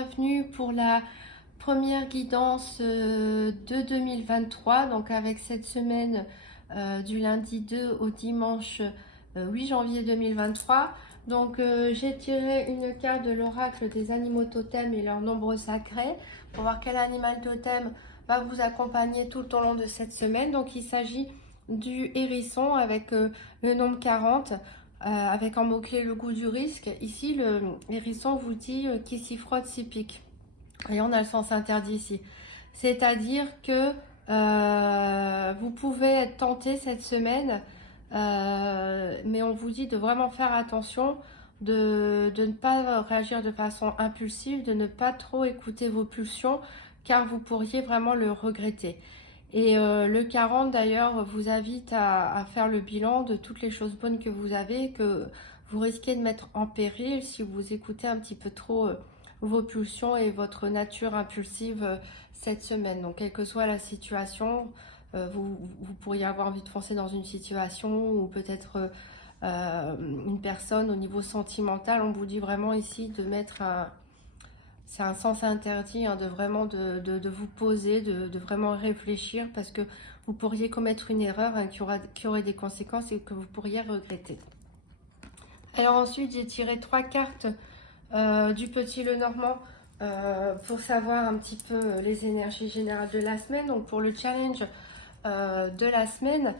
bienvenue pour la première guidance de 2023, donc avec cette semaine du lundi 2 au dimanche 8 janvier 2023. Donc j'ai tiré une carte de l'oracle des animaux totems et leurs nombres sacrés pour voir quel animal totem va vous accompagner tout au long de cette semaine. Donc il s'agit du hérisson avec le nombre 40. Avec en mot-clé le goût du risque. Ici, le hérisson vous dit qui s'y frotte s'y pique. Et on a le sens interdit ici. C'est-à-dire que vous pouvez être tenté cette semaine, mais on vous dit de vraiment faire attention, de ne pas réagir de façon impulsive, de ne pas trop écouter vos pulsions, car vous pourriez vraiment le regretter. Et le 40 d'ailleurs vous invite à faire le bilan de toutes les choses bonnes que vous avez, que vous risquez de mettre en péril si vous écoutez un petit peu trop vos pulsions et votre nature impulsive cette semaine. Donc quelle que soit la situation, vous pourriez avoir envie de foncer dans une situation ou peut-être une personne au niveau sentimental. On vous dit vraiment ici de mettre c'est un sens interdit, hein, de vraiment de vous poser, de vraiment réfléchir, parce que vous pourriez commettre une erreur, hein, qui aurait des conséquences et que vous pourriez regretter. Alors ensuite, j'ai tiré 3 cartes du Petit Lenormand pour savoir un petit peu les énergies générales de la semaine. Donc pour le challenge de la semaine,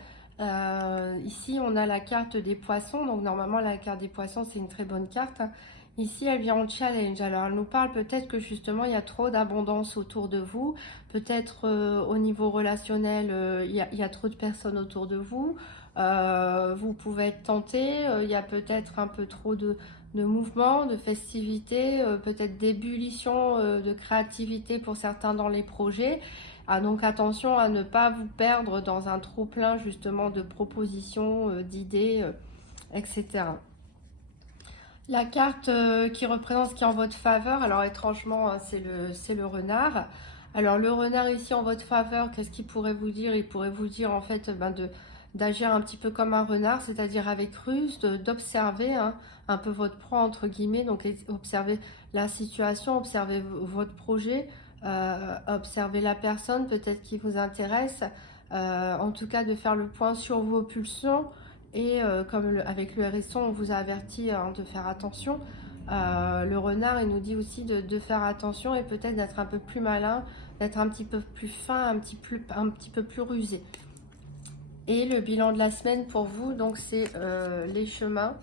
ici on a la carte des poissons. Donc normalement la carte des poissons c'est une très bonne carte, hein. Ici, elle vient en challenge. Alors, elle nous parle peut-être que justement, il y a trop d'abondance autour de vous. Peut-être au niveau relationnel, il y a trop de personnes autour de vous. Vous pouvez être tenté. Il y a peut-être un peu trop de mouvements, de festivités, peut-être d'ébullition, de créativité pour certains dans les projets. Ah, donc, attention à ne pas vous perdre dans un trop-plein justement de propositions, d'idées, etc. La carte qui représente ce qui est en votre faveur, alors étrangement, hein, c'est le renard. Alors le renard ici en votre faveur, qu'est-ce qu'il pourrait vous dire? Il pourrait vous dire en fait d'agir un petit peu comme un renard, c'est-à-dire avec ruse, d'observer, hein, un peu votre proie entre guillemets, donc observer la situation, observer votre projet, observer la personne peut-être qui vous intéresse, en tout cas de faire le point sur vos pulsions. Et comme avec le hérisson, on vous a averti, hein, de faire attention. Le renard, il nous dit aussi de faire attention et peut-être d'être un peu plus malin, d'être un petit peu plus fin, un petit peu plus rusé. Et le bilan de la semaine pour vous, donc c'est les chemins.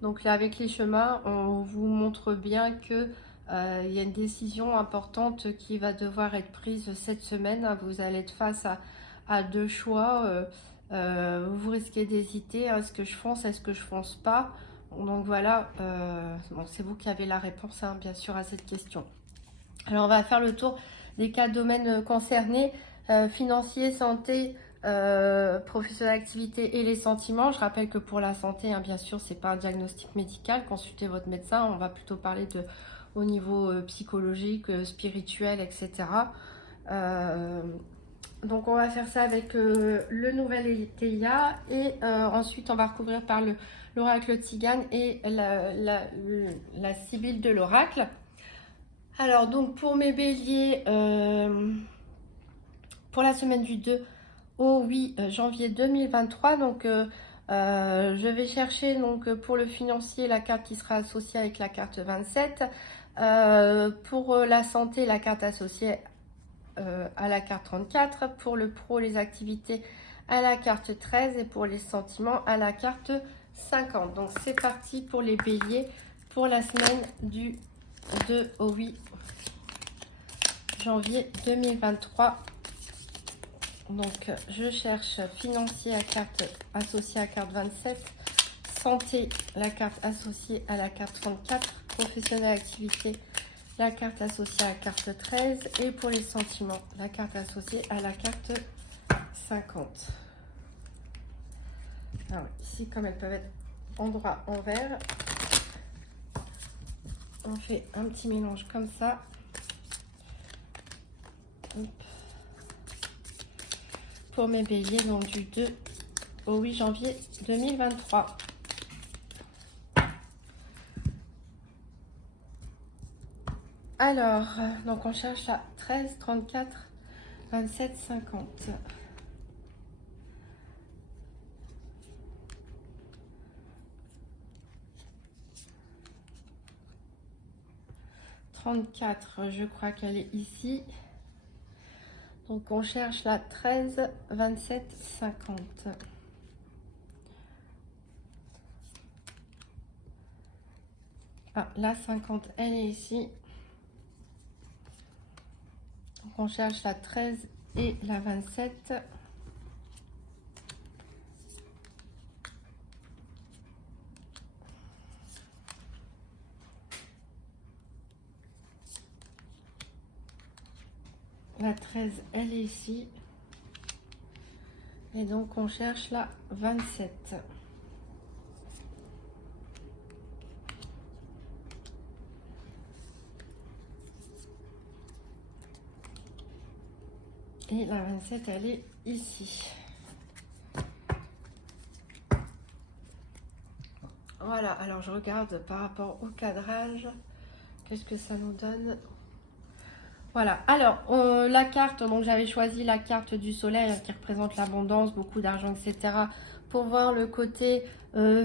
Donc là, avec les chemins, on vous montre bien que il y a une décision importante qui va devoir être prise cette semaine, hein. Vous allez être face à deux choix. Vous risquez d'hésiter, est-ce que je fonce, est-ce que je fonce pas? Donc voilà, bon, c'est vous qui avez la réponse, hein, bien sûr, à cette question. Alors on va faire le tour des 4 domaines concernés, financier, santé, professionnel d'activité et les sentiments. Je rappelle que pour la santé, hein, bien sûr, c'est pas un diagnostic médical, consultez votre médecin, on va plutôt parler au niveau psychologique, spirituel, etc. Donc on va faire ça avec le nouvel Eteia et ensuite on va recouvrir par l'oracle Tzigane et la sibylle de l'oracle. Alors donc pour mes béliers, pour la semaine du 2 au 8 janvier 2023, donc je vais chercher donc pour le financier la carte qui sera associée avec la carte 27, pour la santé la carte associée à la carte 34, pour le pro les activités à la carte 13 et pour les sentiments à la carte 50. Donc c'est parti pour les béliers pour la semaine du 2 au 8 janvier 2023. Donc je cherche financier à carte associée à carte 27, santé la carte associée à la carte 34, professionnel activité la carte associée à la carte 13 et pour les sentiments, la carte associée à la carte 50. Alors ici, comme elles peuvent être endroit envers, on fait un petit mélange comme ça. Hop. Pour mes béliers, donc du 2 au 8 janvier 2023. Alors, donc on cherche la 13, 34, 27, 50. 34, je crois qu'elle est ici. Donc on cherche la 13, 27, 50. Ah, la 50, elle est ici. Donc on cherche la 13 et la 27. La 13, elle est ici. Et donc on cherche la 27. Et la 27, elle est ici. Voilà, alors je regarde par rapport au cadrage. Qu'est-ce que ça nous donne? Voilà, alors la carte, donc j'avais choisi la carte du soleil qui représente l'abondance, beaucoup d'argent, etc. Pour voir le côté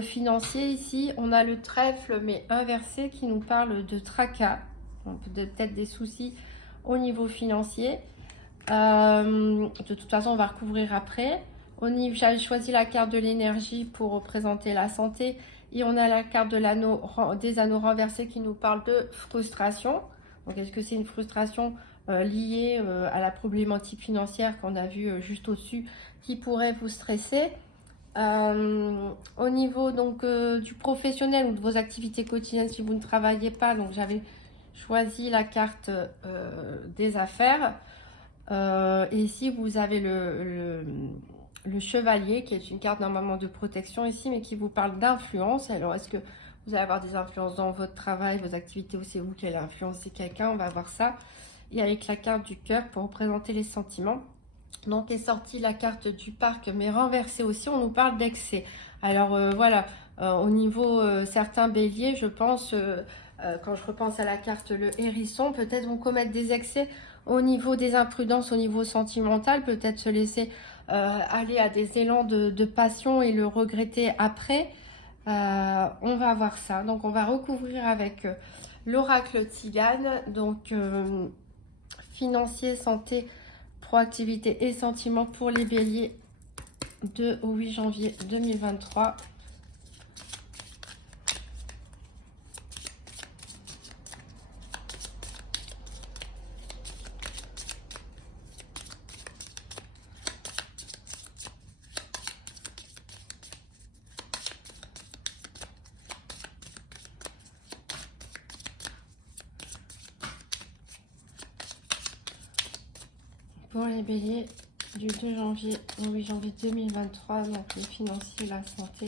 financier ici, on a le trèfle mais inversé qui nous parle de tracas, peut-être des soucis au niveau financier. De toute façon, on va recouvrir après. J'avais choisi la carte de l'énergie pour représenter la santé. Et on a la carte de des anneaux renversés qui nous parle de frustration. Donc, est-ce que c'est une frustration liée à la problématique financière qu'on a vue juste au-dessus qui pourrait vous stresser? Au niveau donc du professionnel ou de vos activités quotidiennes, si vous ne travaillez pas, donc j'avais choisi la carte des affaires. Et ici, vous avez le chevalier, qui est une carte normalement de protection ici, mais qui vous parle d'influence. Alors, est-ce que vous allez avoir des influences dans votre travail, vos activités, ou c'est vous qui allez influencer quelqu'un? On va voir ça. Et avec la carte du cœur pour représenter les sentiments. Donc, est sortie la carte du parc, mais renversée aussi, on nous parle d'excès. Alors, voilà, au niveau certains béliers, je pense, quand je repense à la carte le hérisson, peut-être vont commettre des excès au niveau des imprudences, au niveau sentimental, peut-être se laisser aller à des élans de passion et le regretter après. On va voir ça. Donc, on va recouvrir avec l'oracle Tzigane. Donc, financier, santé, proactivité et sentiments pour les béliers 2 au 8 janvier 2023. Pour les béliers du 2 janvier au 8 janvier 2023, donc les financiers, la santé,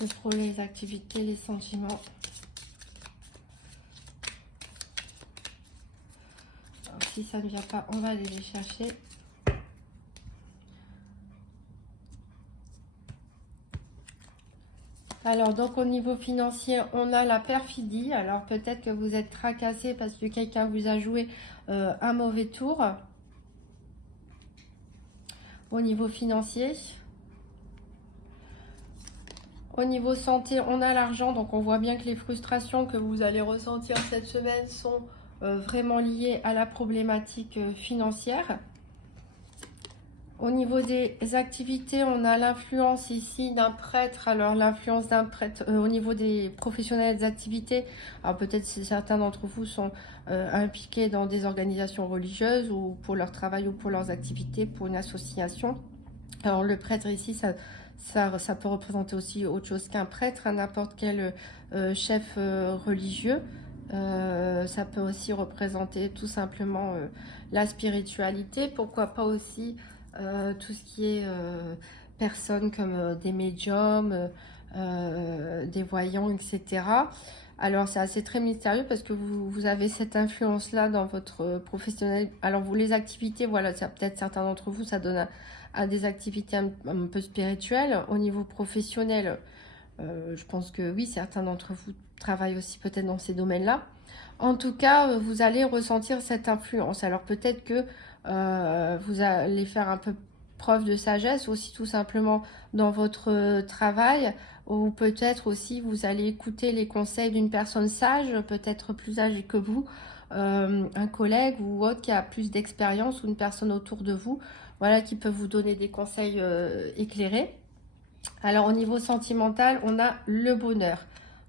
le pro, les activités, les sentiments. Alors, si ça ne vient pas, on va aller les chercher. Alors, donc au niveau financier, on a la perfidie. Alors, peut-être que vous êtes tracassé parce que quelqu'un vous a joué un mauvais tour. Au niveau financier. Au niveau santé, on a l'argent, donc on voit bien que les frustrations que vous allez ressentir cette semaine sont vraiment liées à la problématique financière. Au niveau des activités, on a l'influence ici d'un prêtre. Alors l'influence d'un prêtre au niveau des professionnels des activités, alors peut-être que certains d'entre vous sont impliqués dans des organisations religieuses ou pour leur travail ou pour leurs activités, pour une association. Alors le prêtre ici, ça peut représenter aussi autre chose qu'un prêtre, n'importe quel chef religieux. Ça peut aussi représenter tout simplement la spiritualité. Pourquoi pas aussi tout ce qui est personnes comme des médiums, des voyants, etc. Alors c'est assez très mystérieux parce que vous avez cette influence-là dans votre professionnel. Alors vous, les activités, voilà, peut-être certains d'entre vous, ça donne à des activités un peu spirituelles. Au niveau professionnel, Je pense que oui, certains d'entre vous travaillent aussi peut-être dans ces domaines-là. En tout cas, vous allez ressentir cette influence. Alors peut-être que vous allez faire un peu preuve de sagesse aussi tout simplement dans votre travail, ou peut-être aussi vous allez écouter les conseils d'une personne sage, peut-être plus âgée que vous, un collègue ou autre qui a plus d'expérience, ou une personne autour de vous, voilà, qui peut vous donner des conseils éclairés. Alors au niveau sentimental, on a le bonheur.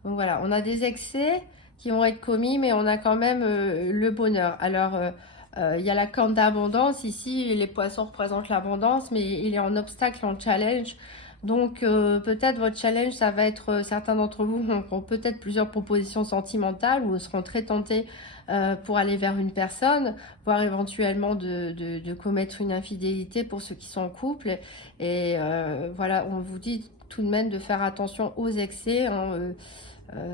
Donc voilà, on a des excès qui vont être commis, mais on a quand même le bonheur. Alors il y a la corne d'abondance ici, les poissons représentent l'abondance, mais il est en obstacle, en challenge. Donc peut-être votre challenge, ça va être, certains d'entre vous auront peut-être plusieurs propositions sentimentales ou seront très tentés pour aller vers une personne, voire éventuellement de commettre une infidélité pour ceux qui sont en couple. Et voilà, on vous dit tout de même de faire attention aux excès, hein,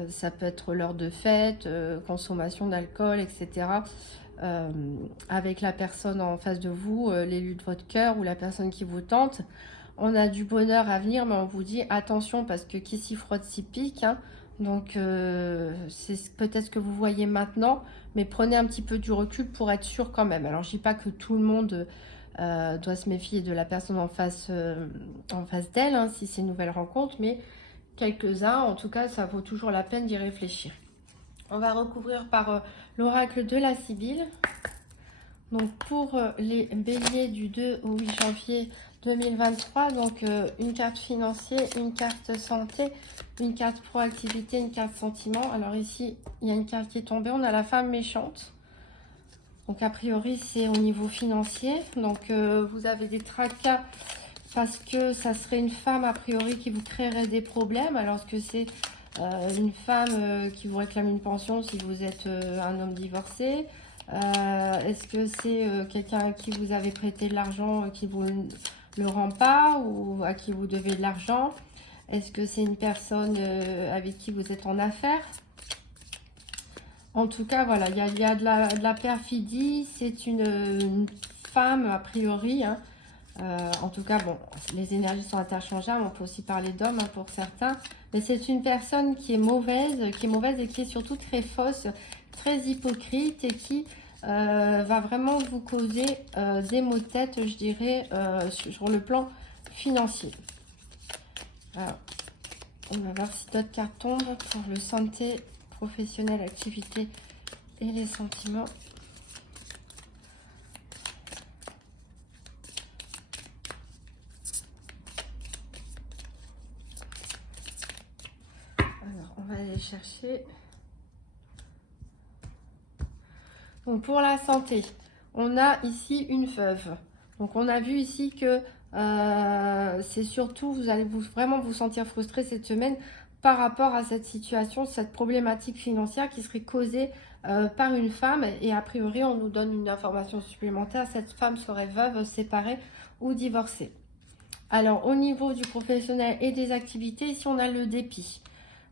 ça peut être l'heure de fête, consommation d'alcool, etc. Avec la personne en face de vous, l'élu de votre cœur ou la personne qui vous tente. On a du bonheur à venir, mais on vous dit attention parce que qui s'y frotte s'y pique, hein. Donc c'est peut-être ce que vous voyez maintenant, mais prenez un petit peu du recul pour être sûr quand même. Alors je dis pas que tout le monde doit se méfier de la personne en face d'elle, hein, si c'est une nouvelle rencontre, mais quelques-uns, en tout cas, ça vaut toujours la peine d'y réfléchir. On va recouvrir par l'oracle de la Sibylle. Donc pour les béliers du 2 au 8 janvier 2023, donc une carte financière, une carte santé, une carte proactivité, une carte sentiment. Alors ici, il y a une carte qui est tombée, on a la femme méchante. Donc a priori, c'est au niveau financier. Donc vous avez des tracas parce que ça serait une femme a priori qui vous créerait des problèmes, alors que c'est une femme qui vous réclame une pension si vous êtes un homme divorcé. Est-ce que c'est quelqu'un à qui vous avez prêté de l'argent qui vous le rend pas, ou à qui vous devez de l'argent? Est-ce que c'est une personne avec qui vous êtes en affaires? En tout cas, voilà, il y a de la perfidie. C'est une femme a priori, hein. En tout cas, bon, les énergies sont interchangeables. On peut aussi parler d'hommes, hein, pour certains. Mais c'est une personne qui est mauvaise et qui est surtout très fausse, très hypocrite, et qui va vraiment vous causer des maux de tête, je dirais, sur le plan financier. Alors, on va voir si d'autres cartes tombent pour le santé, professionnel, activité et les sentiments. Alors, on va aller chercher. Donc, pour la santé, on a ici une veuve. Donc, on a vu ici que c'est surtout, vous allez vraiment vous sentir frustré cette semaine par rapport à cette situation, cette problématique financière qui serait causée par une femme. Et a priori, on nous donne une information supplémentaire. Cette femme serait veuve, séparée ou divorcée. Alors, au niveau du professionnel et des activités, ici, on a le dépit.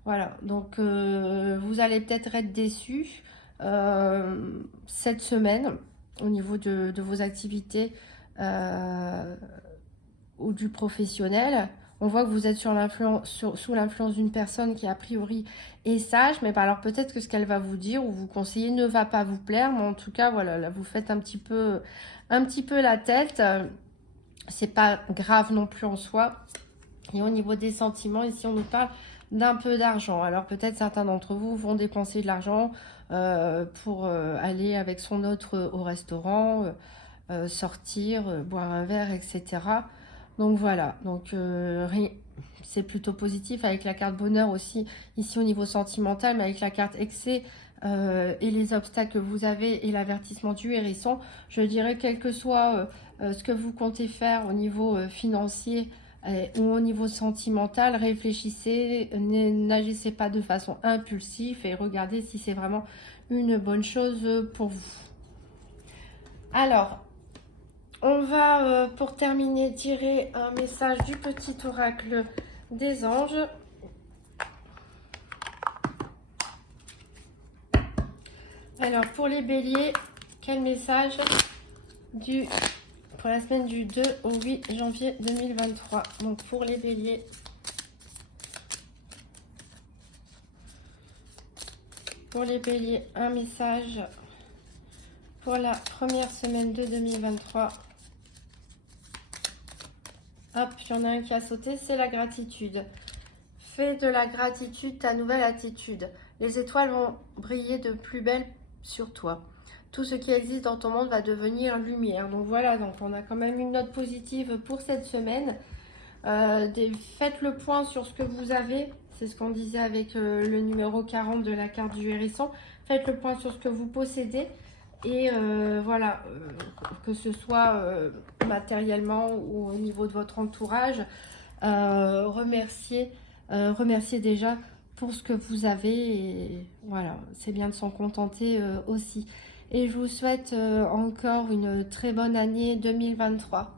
Voilà, donc vous allez peut-être être déçus cette semaine au niveau de vos activités ou du professionnel. On voit que vous êtes sous l'influence d'une personne qui a priori est sage, mais alors peut-être que ce qu'elle va vous dire ou vous conseiller ne va pas vous plaire, mais en tout cas, voilà, là vous faites un petit peu la tête. C'est pas grave non plus en soi. Et au niveau des sentiments, ici on nous parle d'un peu d'argent. Alors peut-être certains d'entre vous vont dépenser de l'argent pour aller avec son autre au restaurant, sortir, boire un verre, etc. Donc voilà, donc c'est plutôt positif avec la carte bonheur aussi ici au niveau sentimental, mais avec la carte excès et les obstacles que vous avez et l'avertissement du hérisson, je dirais quel que soit ce que vous comptez faire au niveau financier ou au niveau sentimental, réfléchissez, n'agissez pas de façon impulsive et regardez si c'est vraiment une bonne chose pour vous. Alors, on va, pour terminer, tirer un message du petit oracle des anges. Alors, pour les béliers, quel message pour la semaine du 2 au 8 janvier 2023. Donc, pour les béliers. pour les béliers, un message pour la première semaine de 2023. Hop, il y en a un qui a sauté, c'est la gratitude. Fais de la gratitude ta nouvelle attitude. Les étoiles vont briller de plus belle sur toi. Tout ce qui existe dans ton monde va devenir lumière. Donc voilà, donc on a quand même une note positive pour cette semaine. Faites le point sur ce que vous avez. C'est ce qu'on disait avec le numéro 40 de la carte du hérisson. Faites le point sur ce que vous possédez. Et voilà, que ce soit matériellement ou au niveau de votre entourage, remerciez déjà pour ce que vous avez. Et voilà, c'est bien de s'en contenter aussi. Et je vous souhaite encore une très bonne année 2023.